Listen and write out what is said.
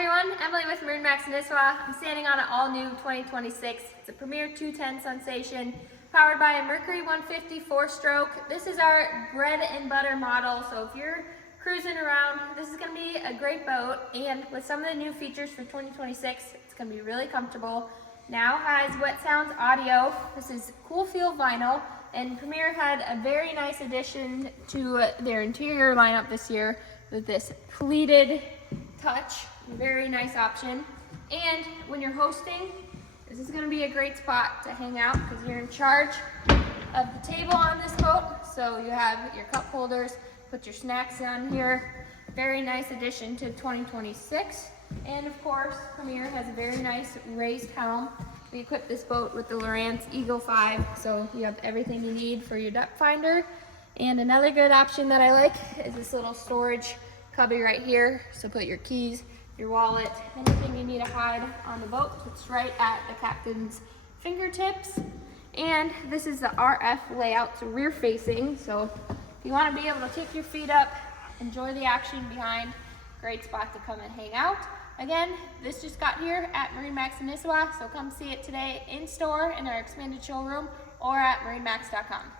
everyone, Emily with MarineMax Nisswa. I'm standing on an all-new 2026. It's a Premier 210 Sunsation, powered by a Mercury 150 4-stroke. This is our bread and butter model, so if you're cruising around, this is going to be a great boat, and with some of the new features for 2026, it's going to be really comfortable. Now has wet sounds audio. This is cool feel vinyl, and Premier had a very nice addition to their interior lineup this year with this pleated touch. Very nice option. And when you're hosting, this is going to be a great spot to hang out because you're in charge of the table on this boat. So you have your cup holders, put your snacks on here. Very nice addition to 2026. And of course, Premier has a very nice raised helm. We equipped this boat with the Lowrance Eagle 5, so you have everything you need for your depth finder. And another good option that I like is this little storage cubby right here. So put your keys, your wallet, anything you need to hide on the boat. It's right at the captain's fingertips. And this is the RF layout, so rear facing. So if you want to be able to kick your feet up, enjoy the action behind, great spot to come and hang out. Again, this just got here at MarineMax Nisswa, so come see it today in store in our expanded showroom or at marinemax.com.